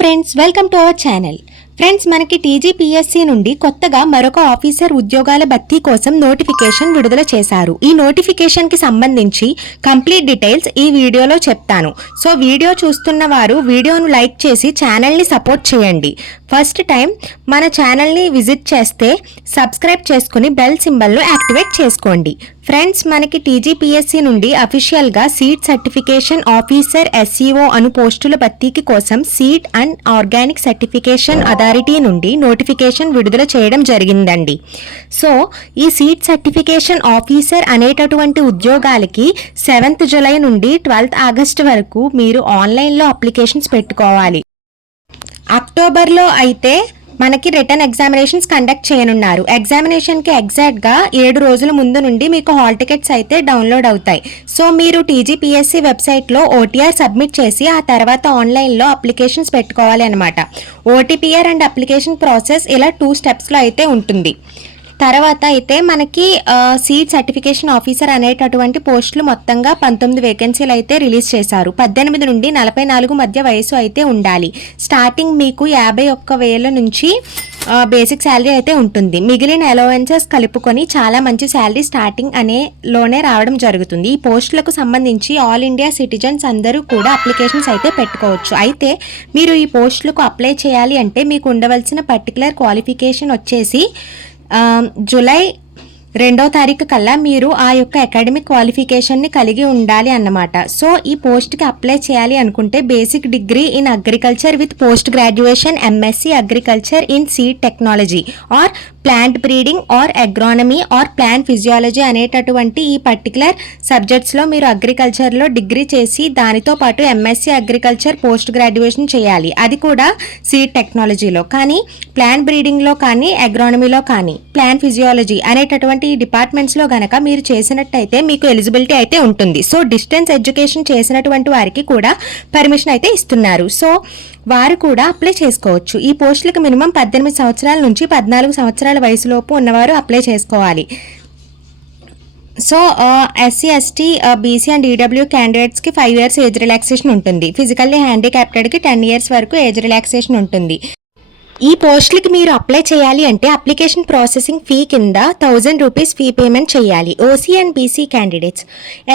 Friends, welcome to our channel. Friends, మనకి TGPSC నుండి కొత్తగా మరొక ఆఫీసర్ ఉద్యోగాల భర్తీ కోసం నోటిఫికేషన్ విడుదల చేశారు. ఈ నోటిఫికేషన్ కి సంబంధించి కంప్లీట్ డీటెయిల్స్ ఈ వీడియోలో చెప్తాను. సో వీడియో చూస్తున్న వారు వీడియోను లైక్ చేసి ఛానల్ని సపోర్ట్ చేయండి. ఫస్ట్ టైం మన ఛానల్ని విజిట్ చేస్తే సబ్స్క్రైబ్ చేసుకుని బెల్ సింబల్ను యాక్టివేట్ చేసుకోండి. ఫ్రెండ్స్, మనకి టీజీపీఎస్సీ నుండి అఫీషియల్గా సీడ్ సర్టిఫికేషన్ ఆఫీసర్ ఎస్ఈఓ అను పోస్టుల భర్తీకి కోసం seed and organic certification authority నుండి నోటిఫికేషన్ విడుదల చేయడం జరిగిందండి. సో ఈ సీడ్ సర్టిఫికేషన్ ఆఫీసర్ అనేటటువంటి ఉద్యోగాలకి 7th జూలై నుండి 12th ఆగస్ట్ వరకు మీరు ఆన్లైన్లో అప్లికేషన్స్ పెట్టుకోవాలి. అక్టోబర్లో అయితే మనకి రిటర్న్ ఎగ్జామినేషన్స్ కండక్ట్ చేయనున్నారు. ఎగ్జామినేషన్కి ఎగ్జాక్ట్గా 7 రోజుల ముందు నుండి మీకు హాల్ టికెట్స్ అయితే డౌన్లోడ్ అవుతాయి. సో మీరు టీజీపీఎస్సీ వెబ్సైట్లో ఓటీఆర్ సబ్మిట్ చేసి ఆ తర్వాత ఆన్లైన్లో అప్లికేషన్స్ పెట్టుకోవాలి అనమాట. ఓటీపీఆర్ అండ్ అప్లికేషన్ ప్రాసెస్ ఇలా 2 స్టెప్స్లో అయితే ఉంటుంది. తర్వాత అయితే మనకి సీడ్ సర్టిఫికేషన్ ఆఫీసర్ అనేటటువంటి పోస్టులు మొత్తంగా 19 వేకెన్సీలు అయితే రిలీజ్ చేశారు. 18 నుండి 44 మధ్య వయసు అయితే ఉండాలి. స్టార్టింగ్ మీకు 51,000 నుంచి బేసిక్ శాలరీ అయితే ఉంటుంది. మిగిలిన అలవెన్సెస్ కలుపుకొని చాలా మంచి శాలరీ స్టార్టింగ్ లోనే రావడం జరుగుతుంది. ఈ పోస్టులకు సంబంధించి ఆల్ ఇండియా సిటిజన్స్ అందరూ కూడా అప్లికేషన్స్ అయితే పెట్టుకోవచ్చు. అయితే మీరు ఈ పోస్టులకు అప్లై చేయాలి అంటే మీకు ఉండవలసిన పర్టికులర్ క్వాలిఫికేషన్ వచ్చేసి జూలై 2వ తారీఖు కల్లా మీరు ఆ యొక్క అకాడమిక్ క్వాలిఫికేషన్ని కలిగి ఉండాలి అన్నమాట. సో ఈ పోస్ట్కి అప్లై చేయాలి అనుకుంటే basic degree in agriculture with post graduation MSc agriculture in seed technology or plant breeding or agronomy or plant physiology అనేటటువంటి ఈ పర్టికులర్ సబ్జెక్ట్స్లో మీరు అగ్రికల్చర్లో డిగ్రీ చేసి దానితో పాటు ఎంఎస్సి అగ్రికల్చర్ పోస్ట్ గ్రాడ్యుయేషన్ చేయాలి. అది కూడా సీడ్ టెక్నాలజీలో కానీ, ప్లాంట్ బ్రీడింగ్లో కానీ, అగ్రానమీలో కానీ, ప్లాంట్ ఫిజియాలజీ అనేటటువంటి ఈ డిపార్ట్మెంట్స్లో గనక మీరు చేసినట్టయితే మీకు ఎలిజిబిలిటీ అయితే ఉంటుంది. సో డిస్టెన్స్ ఎడ్యుకేషన్ చేసినటువంటి వారికి కూడా పర్మిషన్ అయితే ఇస్తున్నారు. సో వారు కూడా అప్లై చేసుకోవచ్చు. ఈ పోస్టులకు మినిమం 18 సంవత్సరాల నుంచి 14 సంవత్సరాల వయసులోపు ఉన్నవారు అప్లై చేసుకోవాలి. So SC ST BC and EW క్యాండిడేట్స్కి 5 years ఏజ్ రిలాక్సేషన్ ఉంటుంది. ఫిజికల్లీ హ్యాండిక్యాప్టెడ్కి 10 years వరకు ఏజ్ రిలాక్సేషన్ ఉంటుంది. ఈ పోస్టులకి మీరు అప్లై చేయాలి అంటే అప్లికేషన్ ప్రాసెసింగ్ ఫీ కింద 1000 రూపీస్ ఫీ పేమెంట్ చేయాలి. OC and BC candidates,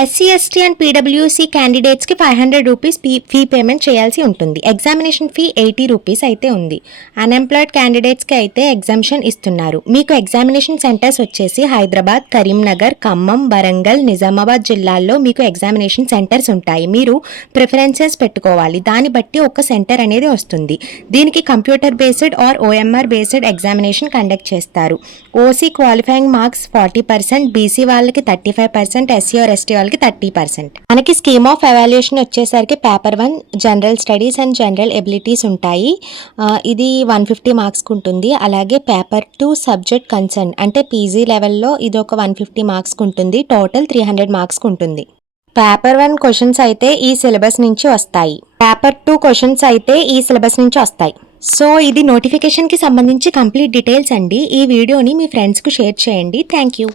SC ST and PWC క్యాండిడేట్స్కి 500 రూపీస్ ఫీ పేమెంట్ చేయాల్సి ఉంటుంది. ఎగ్జామినేషన్ ఫీ 80 రూపీస్ అయితే ఉంది. అన్ఎంప్లాయిడ్ క్యాండిడేట్స్కి అయితే ఎగ్జామ్షన్ ఇస్తున్నారు. మీకు ఎగ్జామినేషన్ సెంటర్స్ వచ్చేసి హైదరాబాద్, కరీంనగర్, ఖమ్మం, వరంగల్, నిజామాబాద్ జిల్లాల్లో మీకు ఎగ్జామినేషన్ సెంటర్స్ ఉంటాయి. మీరు ప్రిఫరెన్సెస్ పెట్టుకోవాలి. దాన్ని బట్టి ఒక సెంటర్ అనేది వస్తుంది. దీనికి computer based or OMR based examination conduct చేస్తారు. ఓసీ క్వాలిఫైయింగ్ మార్క్స్ 40%, బీసీ వాళ్ళకి 35%, ఎస్సీ ఆర్ ఎస్టీ వాళ్ళకి 30%. మనకి స్కీమ్ ఆఫ్ ఎవాల్యుయేషన్ వచ్చేసరికి paper 1 general studies and general abilities ఉంటాయి. ఇది 150 మార్క్స్కి ఉంటుంది. అలాగే పేపర్ 2 సబ్జెక్ట్ కన్సర్న్ అంటే పీజీ లెవెల్లో ఇది ఒక 150 మార్క్స్కి ఉంటుంది. టోటల్ 300 మార్క్స్కి ఉంటుంది. పేపర్ 1 క్వశ్చన్స్ అయితే ఈ సిలబస్ నుంచి వస్తాయి. పేపర్ 2 క్వశ్చన్స్ అయితే ఈ సిలబస్ నుంచి వస్తాయి. సో ఇది నోటిఫికేషన్కి సంబంధించి కంప్లీట్ డీటెయిల్స్ అండి. ఈ వీడియోని మీ ఫ్రెండ్స్కు షేర్ చేయండి. Thank you.